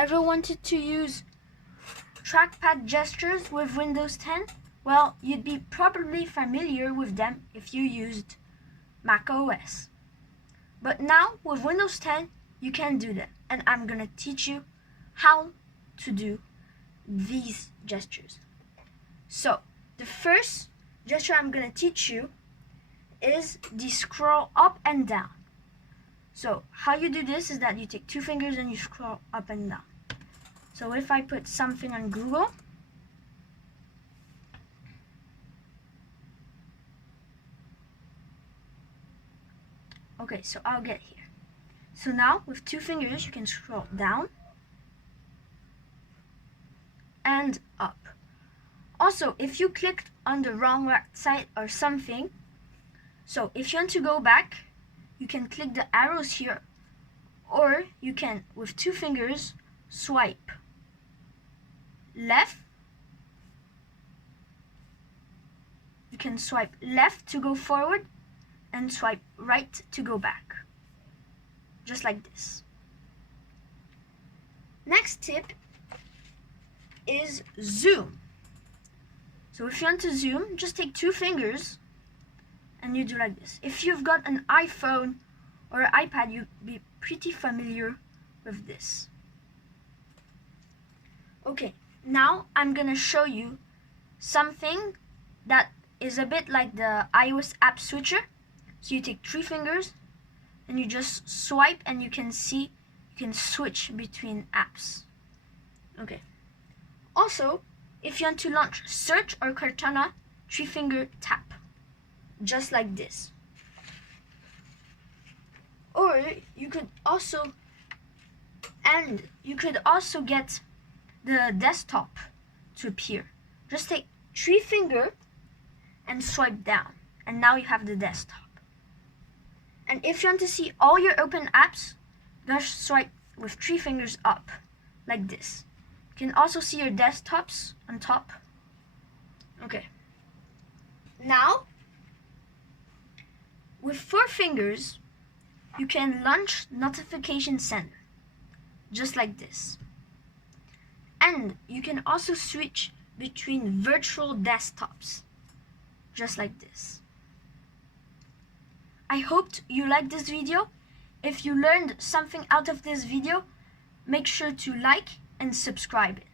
Ever wanted to use trackpad gestures with Windows 10? Well, you'd be probably familiar with them if you used Mac OS. But now with Windows 10, you can do that, and I'm gonna teach you how to do these gestures. So the first gesture I'm gonna teach you is the scroll up and down. So how you do this is that you take two fingers and you scroll up and down. So if I put something on Google, okay, so I'll get here. So now with two fingers you can scroll down and up. Also, if you clicked on the wrong website or something, so if you want to go back, you can click the arrows here, or you can, with two fingers, swipe left. You can swipe left to go forward and swipe right to go back, just like this. Next tip is zoom. So if you want to zoom, just take two fingers and you do like this. If you've got an iPhone or an iPad, you'll be pretty familiar with this. Okay, now I'm gonna show you something that is a bit like the iOS app switcher. So you take three fingers and you just swipe, and you can see you can switch between apps. Okay. Also, if you want to launch Search or Cortana, three finger tap, just like this. Or you could also get the desktop to appear. Just take three finger and swipe down, and now you have the desktop. And if you want to see all your open apps, just swipe with three fingers up, like this. You can also see your desktops on top. Okay. Now, with four fingers, you can launch Notification Center, just like this. And you can also switch between virtual desktops, just like this. I hoped you liked this video. If you learned something out of this video, make sure to like and subscribe it.